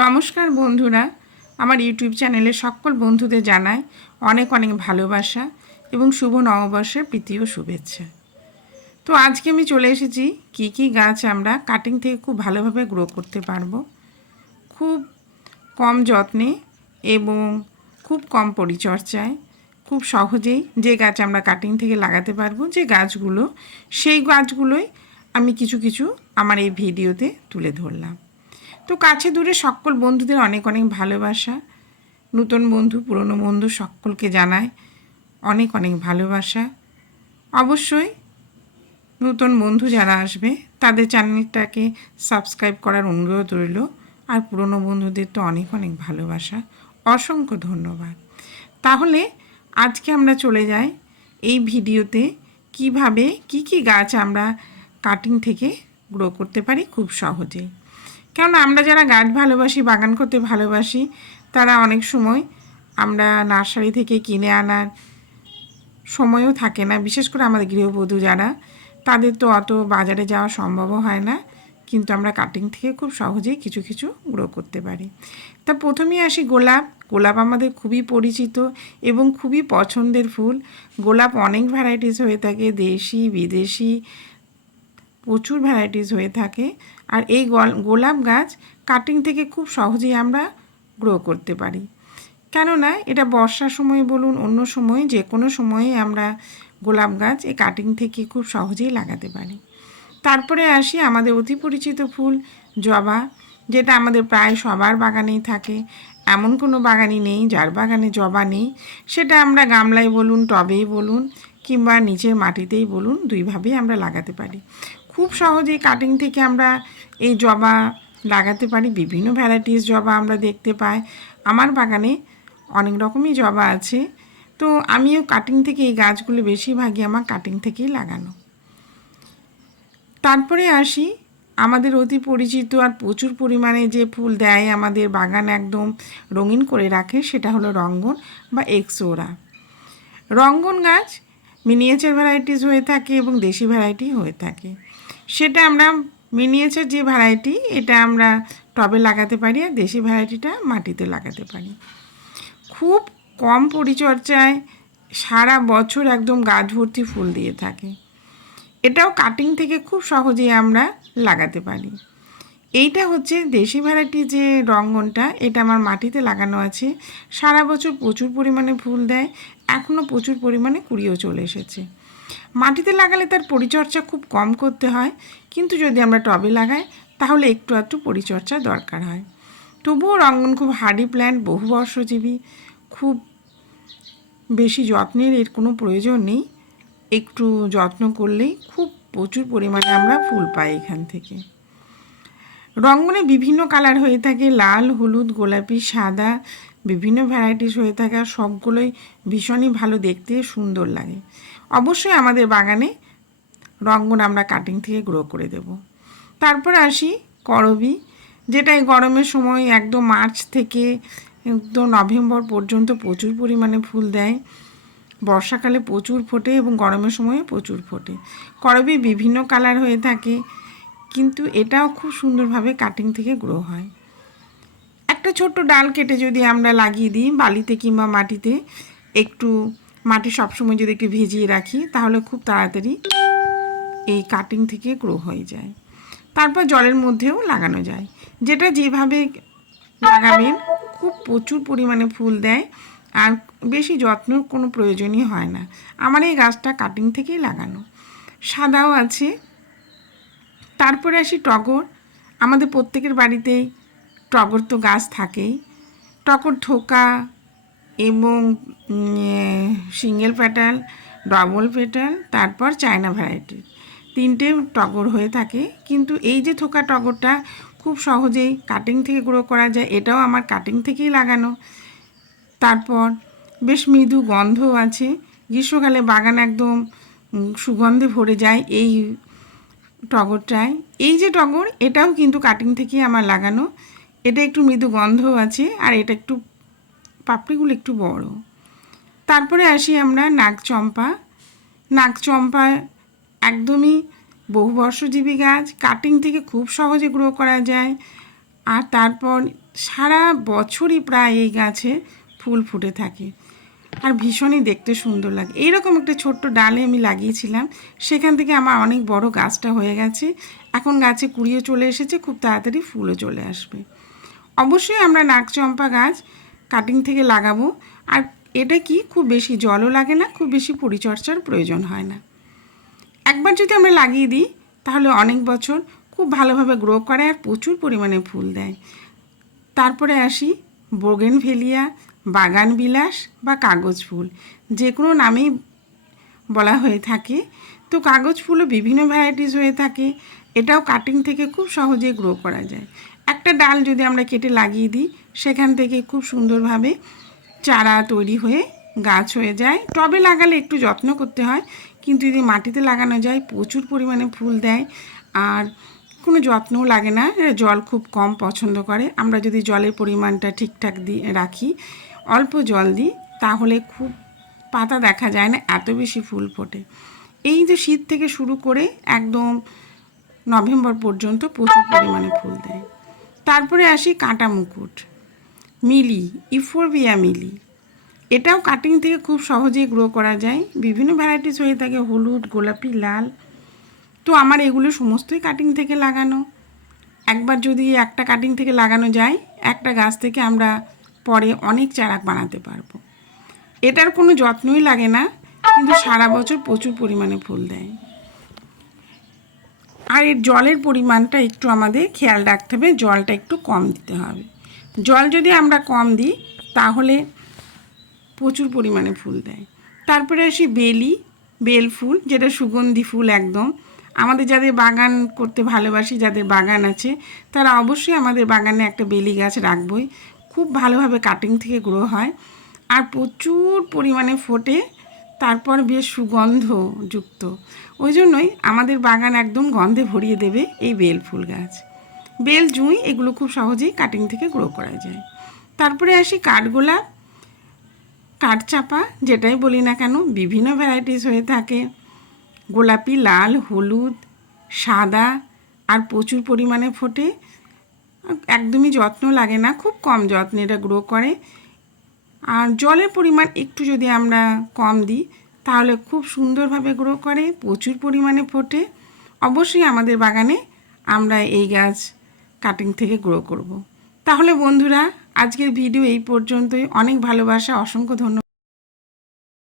নমস্কার বন্ধুরা, আমার ইউটিউব চ্যানেলে সকল বন্ধুদের জানাই অনেক অনেক ভালোবাসা এবং শুভ নববর্ষের প্রীতি ও শুভেচ্ছা। তো আজকে আমি চলে এসেছি কি কি গাছ আমরা কাটিং থেকে খুব ভালোভাবে গ্রো করতে পারব। খুব কম যত্নে এবং খুব কম পরিচর্যায় খুব সহজেই যে গাছ আমরা কাটিং থেকে লাগাতে পারব, যে গাছগুলো, সেই গাছগুলোই আমি কিছু কিছু আমার এই ভিডিওতে তুলে ধরলাম। তো কাছে দূরে সকল বন্ধুদের অনেক অনেক ভালোবাসা। নতুন বন্ধু, পুরনো বন্ধু সকলকে জানায় অনেক অনেক ভালোবাসা। অবশ্যই নতুন বন্ধু যারা আসবে, তাদের চ্যানেলটাকে সাবস্ক্রাইব করার অনুরোধ রইল। আর পুরনো বন্ধুদের তো অনেক অনেক ভালোবাসা। অসংখ্য ধন্যবাদ। তাহলে আজকে আমরা চলে যাই এই ভিডিওতে কীভাবে, কি কি গাছ আমরা কাটিং থেকে গ্রো করতে পারি খুব সহজেই। কেননা আমরা যারা গাছ ভালোবাসি, বাগান করতে ভালোবাসি, তারা অনেক সময় আমরা নার্সারি থেকে কিনে আনার সময়ও থাকে না। বিশেষ করে আমাদের গৃহবধূ যারা, তাদের তো অত বাজারে যাওয়া সম্ভবও হয় না, কিন্তু আমরা কাটিং থেকে খুব সহজেই কিছু কিছু গ্রো করতে পারি। তা প্রথমেই আসি গোলাপ। গোলাপ আমাদের খুবই পরিচিত এবং খুবই পছন্দের ফুল। গোলাপ অনেক ভ্যারাইটিস হয়ে থাকে, দেশি, বিদেশি প্রচুর ভ্যারাইটিস হয়ে থাকে। আর এই গল- গোলাপ গাছ কাটিং থেকে খুব সহজেই আমরা গ্রো করতে পারি। কেননা এটা বর্ষার সময় বলুন, অন্য সময় যে কোনো সময়ে আমরা গোলাপ গাছ এই কাটিং থেকে খুব সহজেই লাগাতে পারি। তারপরে আসি আমাদের অতি পরিচিত ফুল, জবা, যেটা আমাদের প্রায় সবার বাগানেই থাকে। এমন কোনো বাগানই নেই, যার বাগানে জবা নেই। সেটা আমরা গামলায় বলুন, টবেই বলুন, কিংবা নিচের মাটিতেই বলুন, দুইভাবেই আমরা লাগাতে পারি। খুব সহজেই কাটিং থেকে আমরা এই জবা লাগাতে পারি। বিভিন্ন ভ্যারাইটিস জবা আমরা দেখতে পাই। আমার বাগানে অনেক রকমই জবা আছে। তো আমিও কাটিং থেকে এই গাছগুলো বেশিরভাগই আমার কাটিং থেকেই লাগানো। তারপরে আসি, আমাদের অতি পরিচিত আর প্রচুর পরিমাণে যে ফুল দেয় আমাদের বাগান একদম রঙিন করে রাখে, সেটা হলো রঙ্গন বা এক্সোরা রঙ্গন গাছ মিনিয়েচার ভ্যারাইটিস হয়ে থাকে এবং দেশি ভ্যারাইটি হয়ে থাকে। সেটা আমরা মিনিয়েচার যে ভ্যারাইটি এটা আমরা টবে লাগাতে পারি আর দেশি ভ্যারাইটিটা মাটিতে লাগাতে পারি। খুব কম পরিচর্যায় সারা বছর একদম গাছ ভর্তি ফুল দিয়ে থাকে। এটাও কাটিং থেকে খুব সহজেই আমরা লাগাতে পারি। এইটা হচ্ছে দেশি ভ্যারাইটি যে রঙ্গনটা, এটা আমার মাটিতে লাগানো আছে। সারা বছর প্রচুর পরিমাণে ফুল দেয় এখনও প্রচুর পরিমাণে কুড়িয়েও চলে এসেছে। মাটিতে লাগালে তার পরিচর্যা খুব কম করতে হয়, কিন্তু যদি আমরা টবে লাগাই, তাহলে একটু একটু পরিচর্যা দরকার হয়। তবুও রঙ্গন খুব হার্ডি প্ল্যান্ট বহু বর্ষজীবী, খুব বেশি যত্নের এর কোনো প্রয়োজন নেই। একটু যত্ন করলেই খুব প্রচুর পরিমাণে আমরা ফুল পাই এখান থেকে। রঙ্গনে বিভিন্ন কালার হয়ে থাকে, লাল, হলুদ, গোলাপি, সাদা, বিভিন্ন ভ্যারাইটিস হয়ে থাকে, আর সবগুলোই ভীষণই ভালো দেখতে সুন্দর লাগে। অবশ্যই আমাদের বাগানে রঙ্গন আমরা কাটিং থেকে গ্রো করে দেব। তারপর আসি করবি যেটা এই গরমের সময় একদম মার্চ থেকে একদম নভেম্বর পর্যন্ত প্রচুর পরিমাণে ফুল দেয়। বর্ষাকালে প্রচুর ফোটে এবং গরমের সময়ে প্রচুর ফোটে। করবি বিভিন্ন কালার হয়ে থাকে, কিন্তু এটাও খুব সুন্দরভাবে কাটিং থেকে গ্রো হয়। একটা ছোট্ট ডাল কেটে যদি আমরা লাগিয়ে দিই, বালিতে কিংবা মাটিতে, একটু মাটি সবসময় যদি একটু ভিজিয়ে রাখি, তাহলে খুব তাড়াতাড়ি এই কাটিং থেকে গ্রো হয়ে যায়। তারপর জলের মধ্যেও লাগানো যায়। যেটা যেভাবে লাগাবেন, খুব প্রচুর পরিমাণে ফুল দেয় আর বেশি যত্ন কোনো প্রয়োজনই হয় না। আমার এই গাছটা কাটিং থেকেই লাগানো। সাদাও আছে। তারপরে আসি টগর। আমাদের প্রত্যেকের বাড়িতেই টগর তো গাছ থাকেই। টগর থোকা এবং সিঙ্গেল প্যাটাল ডবল পেটাল, তারপর চায়না ভ্যারাইটি। তিনটে টগর হয়ে থাকে, কিন্তু এই যে থোকা টগরটা খুব সহজেই কাটিং থেকে গ্রো করা যায়, এটাও আমার কাটিং থেকেই লাগানো। তারপর বেশ মৃদু গন্ধও আছে, গ্রীষ্মকালে বাগান একদম সুগন্ধে ভরে যায় এই টগরটায়। এই যে টগর, এটাও কিন্তু কাটিং থেকেই আমার লাগানো। এটা একটু মৃদু গন্ধও আছে, আর এটা একটু পাপড়িগুলো একটু বড়। তারপরে আসি আমরা নাগচম্পা। নাগচম্পা একদমই বহুবর্ষজীবী গাছ কাটিং থেকে খুব সহজে গ্রো করা যায়। আর তারপর সারা বছরই প্রায় এই গাছে ফুল ফুটে থাকে। আর ভীষণই দেখতে সুন্দর লাগে। এইরকম একটা ছোট্ট ডালে আমি লাগিয়েছিলাম। সেখান থেকে আমার অনেক বড় গাছটা হয়ে গেছে। এখন গাছে কুড়িয়ে চলে এসেছে, খুব তাড়াতাড়ি ফুলও চলে আসবে। অবশ্যই আমরা নাকচম্পা গাছ কাটিং থেকে লাগাবো। আর এটা কি? খুব বেশি জলও লাগে না, খুব বেশি পরিচর্যার প্রয়োজন হয় না। একবার যদি আমরা লাগিয়ে দিই, তাহলে অনেক বছর খুব ভালোভাবে গ্রো করে আর প্রচুর পরিমাণে ফুল দেয়। তারপরে আসি বোগেন ভেলিয়া বাগান বিলাস বা কাগজ ফুল। যে কোনো নামেই বলা হয়ে থাকে। তো কাগজ ফুলও বিভিন্ন ভ্যারাইটিস হয়ে থাকে। এটাও কাটিং থেকে খুব সহজে গ্রো করা যায়। একটা ডাল যদি আমরা কেটে লাগিয়ে দিই, সেখান থেকে খুব সুন্দরভাবে চারা তৈরি হয়ে গাছ হয়ে যায়। টবে লাগালে একটু যত্ন করতে হয়, কিন্তু যদি মাটিতে লাগানো যায়, প্রচুর পরিমাণে ফুল দেয় আর কোনো যত্নও লাগে না। জল খুব কম পছন্দ করে। আমরা যদি জলের পরিমাণটা ঠিকঠাক দিয়ে রাখি, অল্প জল দিই, তাহলে খুব পাতা দেখা যায় না, এত বেশি ফুল ফোটে। এই যে শীত থেকে শুরু করে একদম নভেম্বর পর্যন্ত প্রচুর পরিমাণে ফুল দেয়। তারপরে আসি কাঁটা মুকুট। মিলি ইফোরবিয়া মিলি। এটাও কাটিং থেকে খুব সহজেই গ্রো করা যায়। বিভিন্ন ভ্যারাইটিস হয়ে থাকে, হলুদ, গোলাপি, লাল। তো আমার এগুলো সমস্তই কাটিং থেকে লাগানো। একবার যদি একটা কাটিং থেকে লাগানো যায়, একটা গাছ থেকে আমরা পরে অনেক চারা বানাতে পারব। এটার কোনো যত্নই লাগে না, কিন্তু সারা বছর প্রচুর পরিমাণে ফুল দেয়। আর এর জলের পরিমাণটা একটু আমাদের খেয়াল রাখতে হবে, জলটা একটু কম দিতে হবে। জল যদি আমরা কম দিই, তাহলে প্রচুর পরিমাণে ফুল দেয়। তারপরে আসি বেলি, বেল ফুল, যেটা সুগন্ধি ফুল একদম। আমাদের যাদের বাগান করতে ভালোবাসি, যাদের বাগান আছে, তারা অবশ্যই আমাদের বাগানে একটা বেলি গাছ রাখবই। খুব ভালোভাবে কাটিং থেকে গ্রো হয়। আর প্রচুর পরিমাণে ফোটে তারপর বেশ সুগন্ধযুক্ত ওই জন্যই আমাদের বাগান একদম গন্ধে ভরিয়ে দেবে এই বেল ফুল গাছ। বেল, জুঁই এগুলো খুব সহজেই কাটিং থেকে গ্রো করা যায়। তারপরে আসি কাঠগোলাপ, কাঠচাপা যেটাই বলি না কেন, বিভিন্ন ভ্যারাইটিস হয়ে থাকে। গোলাপি, লাল, হলুদ, সাদা আর প্রচুর পরিমাণে ফোটে। একদমই যত্ন লাগে না, খুব কম যত্নে এটা গ্রো করে। আর জলের পরিমাণ একটু যদি আমরা কম দিই, তাহলে খুব সুন্দরভাবে গ্রো করে, প্রচুর পরিমাণে ফোটে। অবশ্যই আমাদের বাগানে আমরা এই গাছ কাটিং থেকে গ্রো করব। তাহলে বন্ধুরা, আজকের ভিডিও এই পর্যন্তই। অনেক ভালোবাসা, অসংখ্য ধন্যবাদ।